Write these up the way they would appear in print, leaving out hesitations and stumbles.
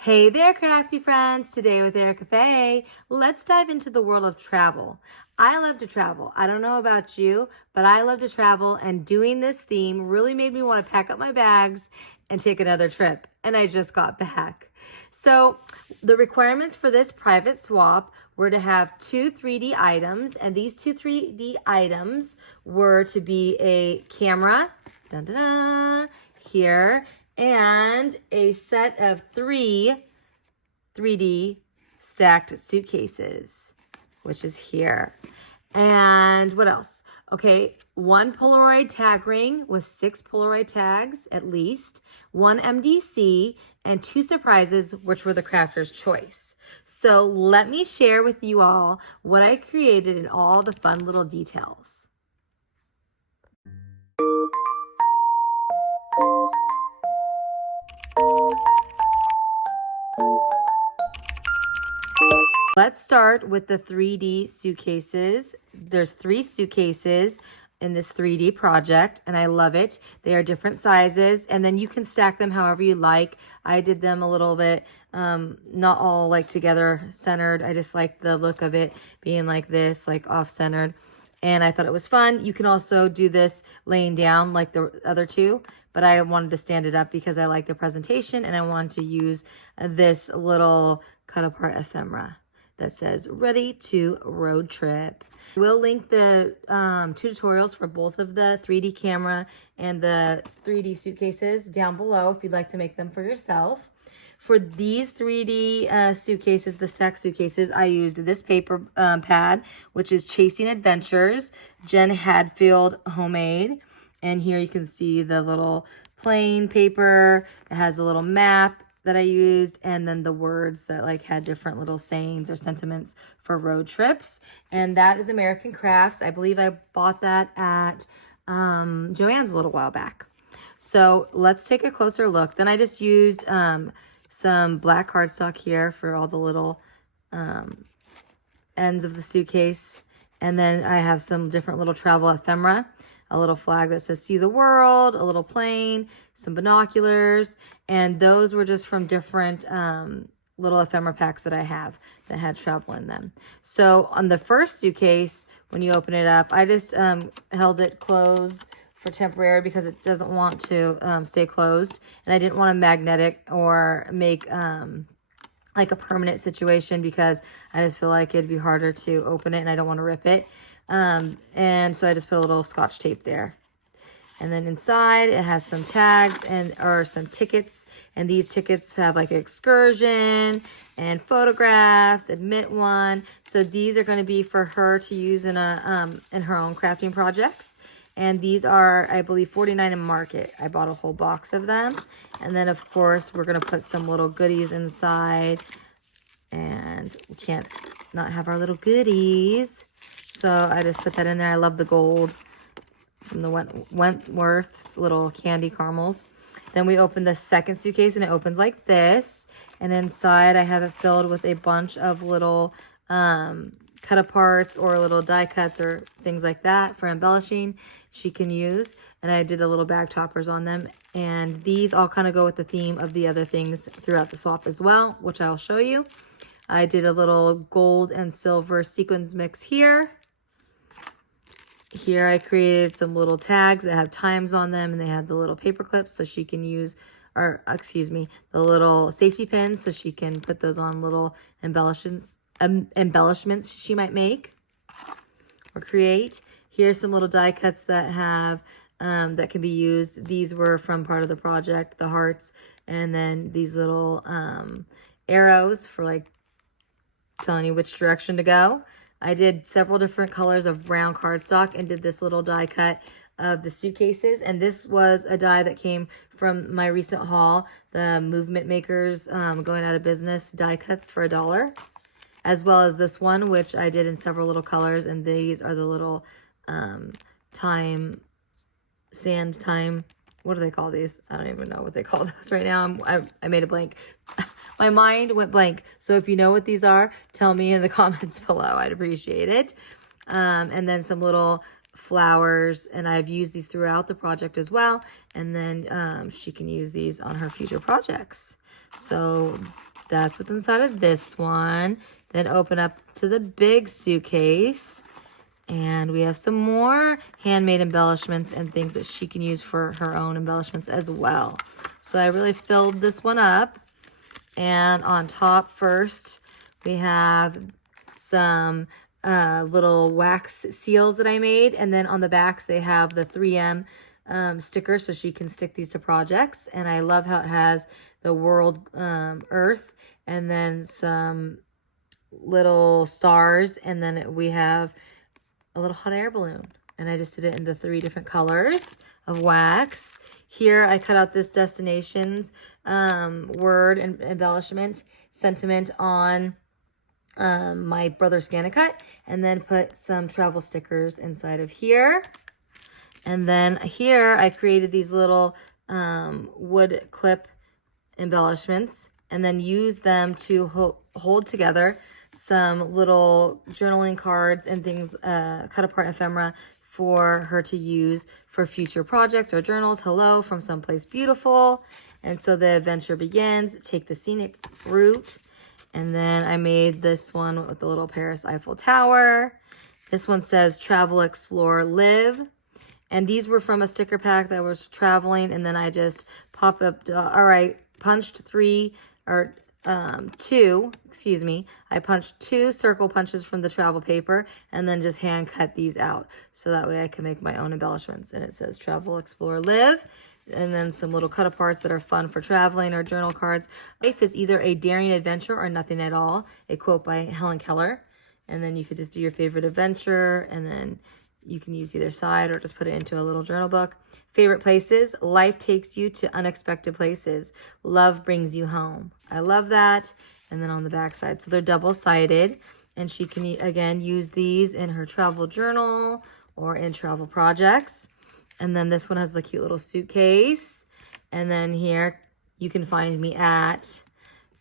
Hey there, crafty friends. Today with Erica Faye, let's dive into the world of travel. I love to travel. I don't know about you, but I love to travel, and doing this theme really made me want to pack up my bags and take another trip. And I just got back. So the requirements for this private swap were to have two 3D items, and these two 3D items were to be a camera, dun, dun, dun, here, and a set of three 3D stacked suitcases, which is here. And what else? Okay, one Polaroid tag ring with 6 Polaroid tags at least, one MDC, and 2 surprises, which were the crafter's choice. So let me share with you all what I created and all the fun little details. Let's start with the 3D suitcases. There's 3 suitcases in this 3D project, and I love it. They are different sizes, and then you can stack them however you like. I did them a little bit, not all like together centered. I just like the look of it being like this, like off-centered, and I thought it was fun. You can also do this laying down like the other two, but I wanted to stand it up because I like the presentation, and I wanted to use this little cut-apart ephemera that says ready to road trip. We'll link the 2 tutorials for both of the 3D camera and the 3D suitcases down below if you'd like to make them for yourself. For these 3D suitcases, the stack suitcases, I used this paper pad, which is Chasing Adventures, Jen Hadfield homemade. And here you can see the little plain paper. It has a little map that I used, and then the words that like had different little sayings or sentiments for road trips. And that is American Crafts. I believe I bought that at Joann's a little while back. So let's take a closer look. Then I just used some black cardstock here for all the little ends of the suitcase. And then I have some different little travel ephemera, a little flag that says see the world, a little plane, some binoculars, and those were just from different little ephemera packs that I have that had travel in them. So on the first suitcase, when you open it up, I just held it closed for temporary because it doesn't want to stay closed, and I didn't want to magnetic or make like a permanent situation because I just feel like it'd be harder to open it and I don't want to rip it. And so I just put a little Scotch tape there. And then inside it has some tags or some tickets, and these tickets have like excursion and photographs, admit one. So these are going to be for her to use in her own crafting projects. And these are, I believe, $49 in Market. I bought a whole box of them. And then of course we're going to put some little goodies inside, and we can't not have our little goodies. So I just put that in there. I love the gold from the Werthers little candy caramels. Then we open the second suitcase, and it opens like this. And inside I have it filled with a bunch of little cut aparts or little die cuts or things like that for embellishing she can use. And I did the little bag toppers on them. And these all kind of go with the theme of the other things throughout the swap as well, which I'll show you. I did a little gold and silver sequins mix here. Here I created some little tags that have times on them, and they have the little paper clips so she can use, or excuse me, the little safety pins so she can put those on little embellishments she might make or create. Here's some little die cuts that have that can be used. These were from part of the project, the hearts, and then these little arrows for like telling you which direction to go. I did several different colors of brown cardstock and did this little die cut of the suitcases. And this was a die that came from my recent haul, the Movement Makers going out of business die cuts for $1, as well as this one, which I did in several little colors. And these are the little sand time. What do they call these? I don't even know what they call those right now. I made a blank. My mind went blank. So if you know what these are, tell me in the comments below. I'd appreciate it. And then some little flowers, and I've used these throughout the project as well. And then she can use these on her future projects. So That's what's inside of this one. Then open up to the big suitcase. And we have some more handmade embellishments and things that she can use for her own embellishments as well. So I really filled this one up. And on top first, we have some little wax seals that I made. And then on the backs, they have the 3M stickers so she can stick these to projects. And I love how it has the world Earth and then some little stars. And then we have a little hot air balloon. And I just did it in the 3 different colors of wax. Here I cut out this destinations word and embellishment sentiment on my brother's Scan Cut, and then put some travel stickers inside of here. And then here I created these little wood clip embellishments and then use them to hold together some little journaling cards and things, cut apart ephemera for her to use for future projects or journals. Hello from someplace beautiful. And so the adventure begins. Take the scenic route. And then I made this one with the little Paris Eiffel Tower. This one says travel, explore, live. And these were from a sticker pack that was traveling. And then I just punched 2 circle punches from the travel paper and then just hand cut these out. So that way I can make my own embellishments. And it says travel, explore, live. And then some little cut aparts that are fun for traveling or journal cards. Life is either a daring adventure or nothing at all. A quote by Helen Keller. And then you could just do your favorite adventure and then you can use either side or just put it into a little journal book. Favorite places. Life takes you to unexpected places. Love brings you home. I love that. And then on the back side. So they're double-sided. And she can, again, use these in her travel journal or in travel projects. And then this one has the cute little suitcase. And then here you can find me at.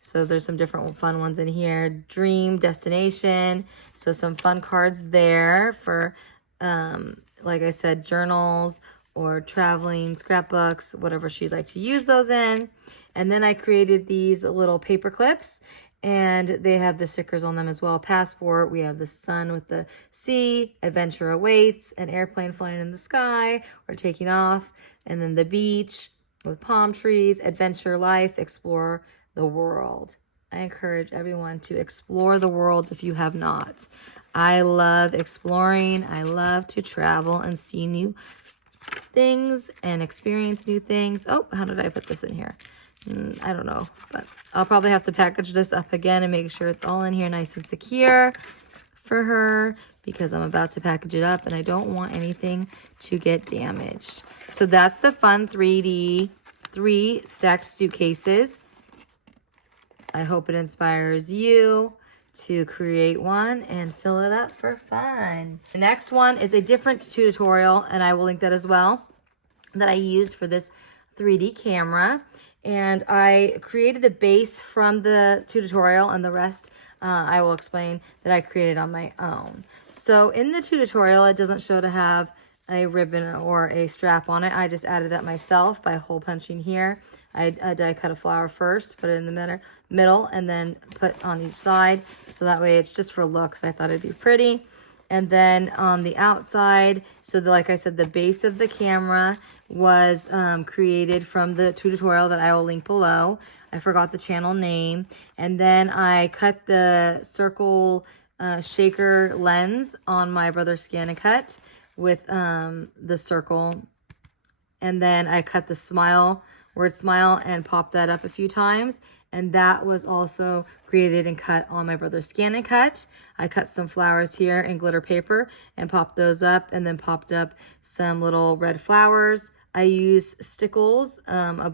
So there's some different fun ones in here. Dream, destination. So some fun cards there for, like I said, journals or traveling, scrapbooks, whatever she'd like to use those in. And then I created these little paper clips. And they have the stickers on them as well. Passport, we have the sun with the sea, adventure awaits, an airplane flying in the sky or taking off, and then the beach with palm trees, adventure life, explore the world. I encourage everyone to explore the world if you have not. I love exploring. I love to travel and see new things and experience new things. Oh, how did I put this in here? I don't know, but I'll probably have to package this up again and make sure it's all in here nice and secure for her because I'm about to package it up and I don't want anything to get damaged. So that's the fun 3D 3 stacked suitcases. I hope it inspires you to create one and fill it up for fun. The next one is a different tutorial, and I will link that as well, that I used for this 3D camera. And I created the base from the tutorial, and the rest I will explain that I created on my own. So in the tutorial, it doesn't show to have a ribbon or a strap on it. I just added that myself by hole punching here. I die cut a flower first, put it in the middle, and then put on each side. So that way it's just for looks. I thought it'd be pretty. And then on the outside, so like I said, the base of the camera was created from the tutorial that I will link below. I forgot the channel name. And then I cut the circle shaker lens on my brother's Scan Cut with the circle. And then I cut the word smile and popped that up a few times. And that was also created and cut on my brother's Scan Cut. I cut some flowers here in glitter paper and popped those up, and then popped up some little red flowers. I used stickles,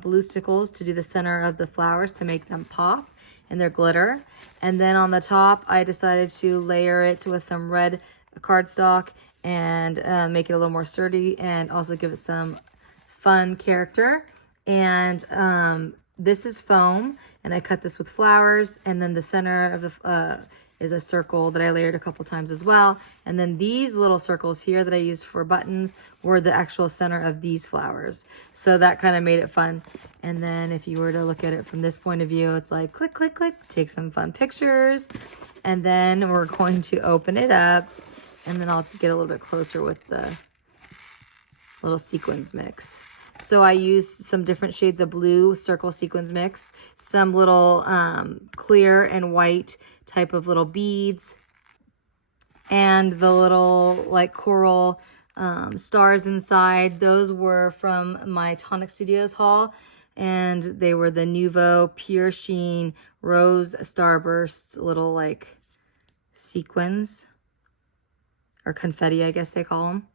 blue stickles, to do the center of the flowers to make them pop and their glitter. And then on the top, I decided to layer it with some red cardstock and make it a little more sturdy and also give it some fun character. And this is foam, and I cut this with flowers, and then the center of the is a circle that I layered a couple times as well. And then these little circles here that I used for buttons were the actual center of these flowers. So that kind of made it fun. And then if you were to look at it from this point of view, it's like click, click, click, take some fun pictures. And then we're going to open it up. And then I'll just get a little bit closer with the little sequins mix. So I used some different shades of blue circle sequins mix, some little clear and white type of little beads, and the little like coral stars inside. Those were from my Tonic Studios haul, and they were the Nuvo Pure Sheen Rose Starburst little like sequins, or confetti, I guess they call them.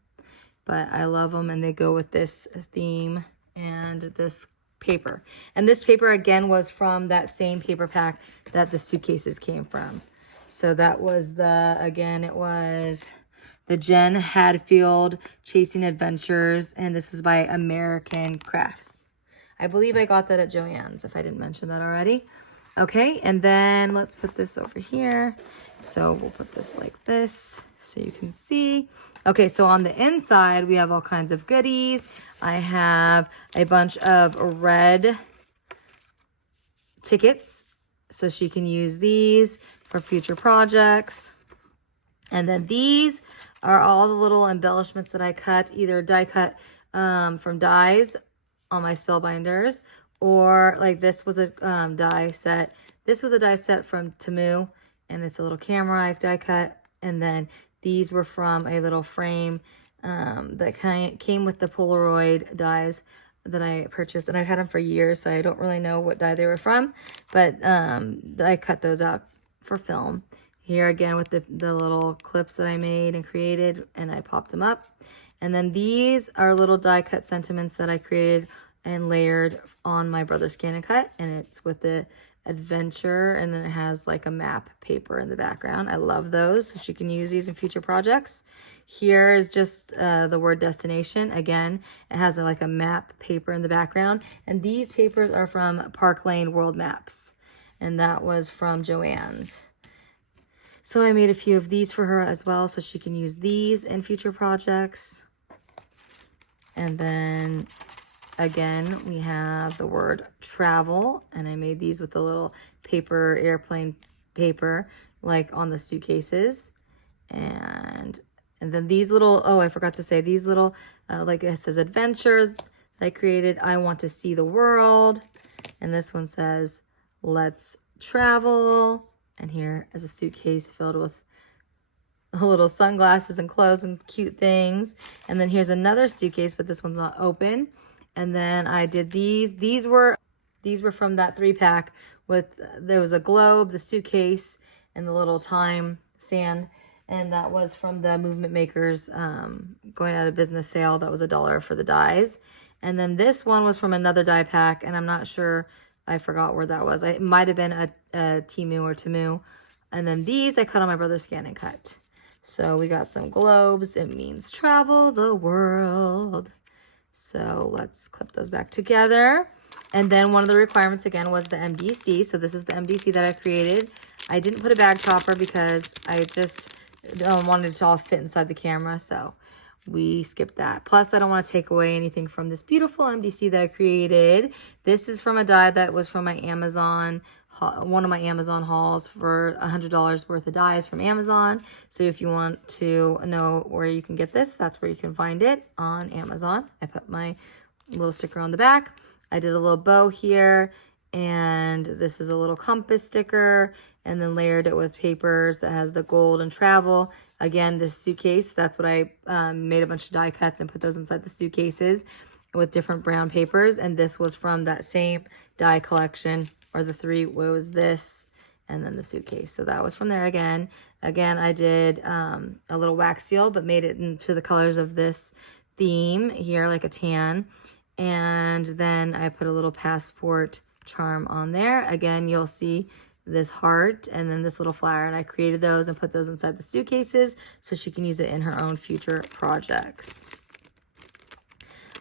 But I love them, and they go with this theme and this paper. And this paper, again, was from that same paper pack that the suitcases came from. So that was the, again, it was the Jen Hadfield Chasing Adventures, and this is by American Crafts. I believe I got that at Joann's, if I didn't mention that already. Okay, and then let's put this over here. So we'll put this like this so you can see. Okay, so on the inside, we have all kinds of goodies. I have a bunch of red tickets, so she can use these for future projects. And then these are all the little embellishments that I cut, either die cut from dies on my spellbinders, or like this was a die set. This was a die set from Temu, and it's a little camera I die cut. And then these were from a little frame that came with the Polaroid dies that I purchased. And I've had them for years, so I don't really know what die they were from. But I cut those out for film. Here again with the little clips that I made and created, and I popped them up. And then these are little die cut sentiments that I created and layered on my brother's Scan and Cut. And it's with the adventure, and then it has like a map paper in the background. I love those, so she can use these in future projects. Here is just the word destination. Again, it has like a map paper in the background, and these papers are from Park Lane World Maps, and that was from Joann's. So I made a few of these for her as well, so she can use these in future projects. And then again, we have the word travel, and I made these with the little paper, airplane paper, like on the suitcases. And then these little, oh, I forgot to say, these little, like it says adventure that I created. I want to see the world. And this one says, let's travel. And here is a suitcase filled with little sunglasses and clothes and cute things. And then here's another suitcase, but this one's not open. And then I did these. These were from that 3-pack with, there was a globe, the suitcase, and the little time sand. And that was from the Movement Makers going out of business sale. That was $1 for the dies. And then this one was from another die pack, and I'm not sure, I forgot where that was. It might have been a Temu or Temu. And then these I cut on my brother's Scan and Cut. So we got some globes. It means travel the world. So let's clip those back together. And then one of the requirements again was the MDC. So this is the MDC that I created. I didn't put a bag topper because I just wanted it to all fit inside the camera. So we skipped that. Plus, I don't want to take away anything from this beautiful MDC that I created. This is from a die that was from my Amazon, one of my Amazon hauls for $100 worth of dies from Amazon. So if you want to know where you can get this, that's where you can find it, on Amazon. I put my little sticker on the back. I did a little bow here, and this is a little compass sticker, and then layered it with papers that has the gold and travel. Again, this suitcase, that's what I made a bunch of die cuts and put those inside the suitcases with different brown papers. And this was from that same die collection, or the 3, what was this, and then the suitcase. So that was from there again. Again, I did a little wax seal, but made it into the colors of this theme here, like a tan. And then I put a little passport charm on there. Again, you'll see this heart and then this little flower, and I created those and put those inside the suitcases so she can use it in her own future projects.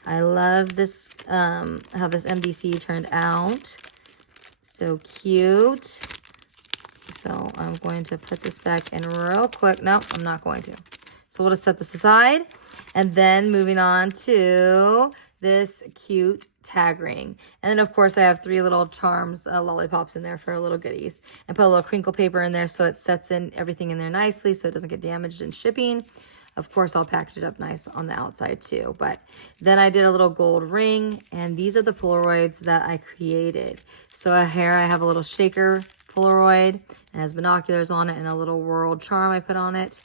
I love this, how this MDC turned out. So cute. So I'm going to put this back in real quick. No, I'm not going to. So we'll just set this aside. And then moving on to this cute tag ring. And then, of course, I have 3 little charms, lollipops in there for little goodies. And put a little crinkle paper in there so it sets in everything in there nicely so it doesn't get damaged in shipping. Of course, I'll package it up nice on the outside too. But then I did a little gold ring, and these are the Polaroids that I created. So here I have a little shaker Polaroid. It has binoculars on it and a little world charm I put on it.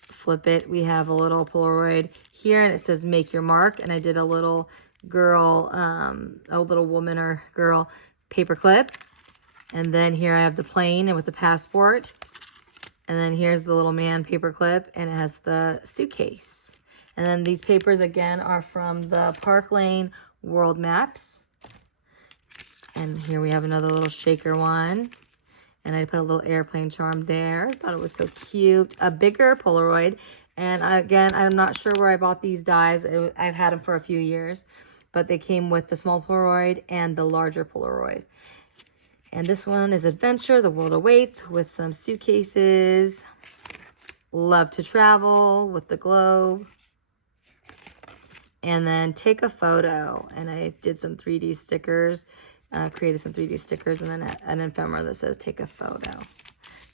Flip it. We have a little Polaroid here, and it says make your mark. And I did a little girl, a little woman or girl paper clip. And then here I have the plane and with the passport. And then here's the little man paper clip, and it has the suitcase. And then these papers, again, are from the Park Lane World Maps. And here we have another little shaker one. And I put a little airplane charm there. Thought it was so cute. A bigger Polaroid. And again, I'm not sure where I bought these dies. I've had them for a few years. But they came with the small Polaroid and the larger Polaroid. And this one is Adventure, the World Awaits, with some suitcases. Love to travel with the globe. And then take a photo. And I did some 3D stickers, created some 3D stickers, and then an ephemera that says take a photo.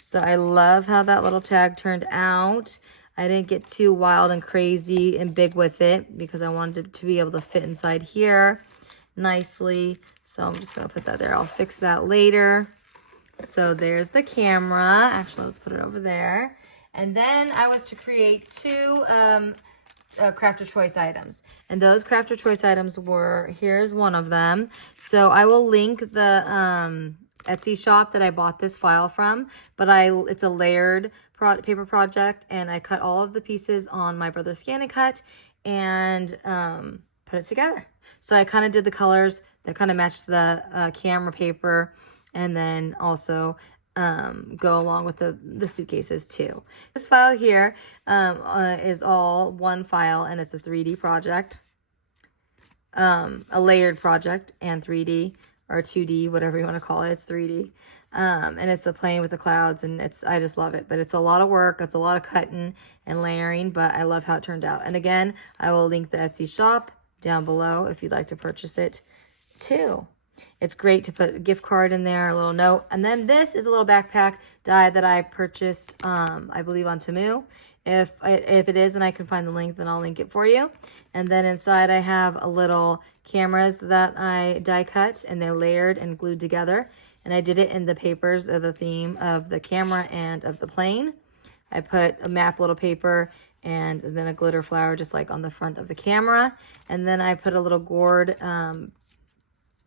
So I love how that little tag turned out. I didn't get too wild and crazy and big with it because I wanted it to be able to fit inside here nicely. So I'm just going to put that there. I'll fix that later. So there's the camera. Actually, let's put it over there. And then I was to create 2 Crafter Choice items. And those Crafter Choice items were, here's one of them. So I will link the Etsy shop that I bought this file from. But it's a layered paper project. And I cut all of the pieces on my brother's Scan and Cut and put it together. So I kind of did the colors that kind of matched the camera paper, and then also go along with the suitcases too. This file here is all one file, and it's a 3D project, a layered project, and 3D or 2D, whatever you want to call it. It's 3D. And it's a plane with the clouds, and I just love it. But it's a lot of work. It's a lot of cutting and layering, but I love how it turned out. And again, I will link the Etsy shop down below if you'd like to purchase it too. It's great to put a gift card in there, a little note. And then this is a little backpack die that I purchased, I believe on Temu. If it is and I can find the link, then I'll link it for you. And then inside I have a little cameras that I die cut, and they're layered and glued together. And I did it in the papers of the theme of the camera and of the plane. I put a map little paper and then a glitter flower just like on the front of the camera. And then I put a little gourd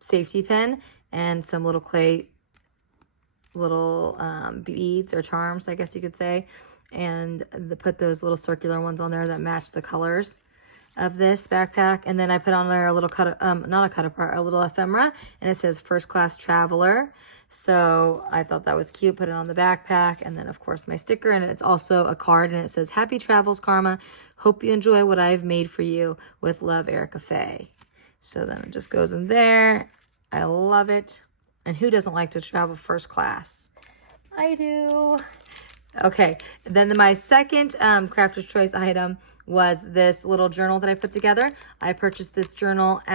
safety pin and some little clay little beads or charms, I guess you could say. And put those little circular ones on there that match the colors of this backpack. And then I put on there a little a little ephemera, and it says First Class Traveler. So I thought that was cute. Put it on the backpack, and then of course my sticker, and it's also a card, and it says Happy Travels, Karma. Hope you enjoy what I've made for you. With love, Erica Faye. So then it just goes in there. I love it. And who doesn't like to travel first class? I do. Okay, then my second Crafter's Choice item was this little journal that I put together. I purchased this journal. It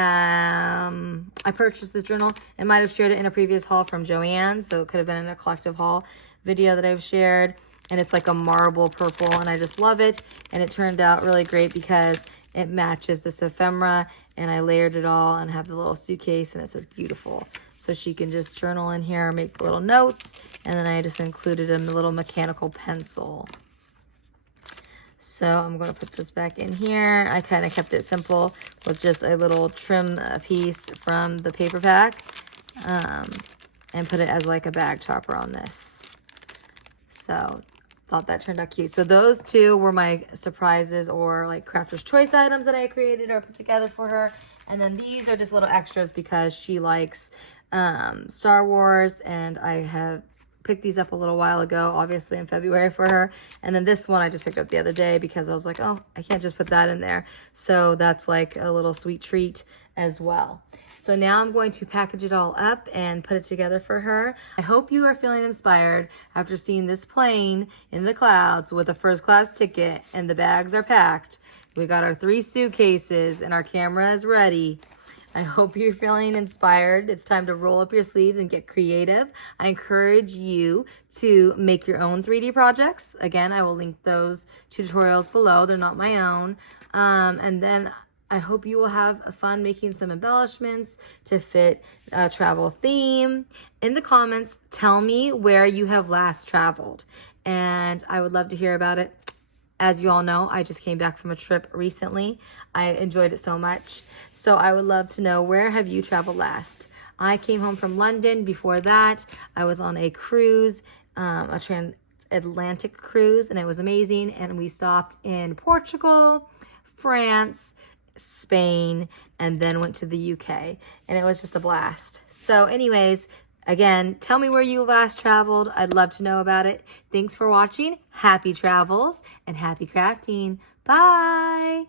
might have shared it in a previous haul from Joanne, so it could have been in a collective haul video that I've shared. And it's like a marble purple, and I just love it. And it turned out really great because it matches this ephemera, and I layered it all and have the little suitcase, and it says beautiful. So she can just journal in here, make little notes, and then I just included a little mechanical pencil. So I'm going to put this back in here. I kind of kept it simple with just a little trim piece from the paper pack, and put it as like a bag topper on this. So thought that turned out cute. So those two were my surprises, or like Crafter's Choice items that I created or put together for her. And then these are just little extras because she likes Star Wars, and I have picked these up a little while ago, obviously in February for her. And then this one I just picked up the other day because I was like, oh, I can't just put that in there. So that's like a little sweet treat as well. So now I'm going to package it all up and put it together for her. I hope you are feeling inspired after seeing this plane in the clouds with a first class ticket and the bags are packed. We got our 3 suitcases and our camera is ready. I hope you're feeling inspired. It's time to roll up your sleeves and get creative. I encourage you to make your own 3D projects. Again, I will link those tutorials below. They're not my own. And then I hope you will have fun making some embellishments to fit a travel theme. In the comments, tell me where you have last traveled, and I would love to hear about it. As you all know, I just came back from a trip recently. I enjoyed it so much. So I would love to know, where have you traveled last? I came home from London. Before that, I was on a cruise, a transatlantic cruise, and it was amazing. And we stopped in Portugal, France, Spain, and then went to the UK. And it was just a blast. So anyways, again, tell me where you last traveled. I'd love to know about it. Thanks for watching. Happy travels and happy crafting. Bye.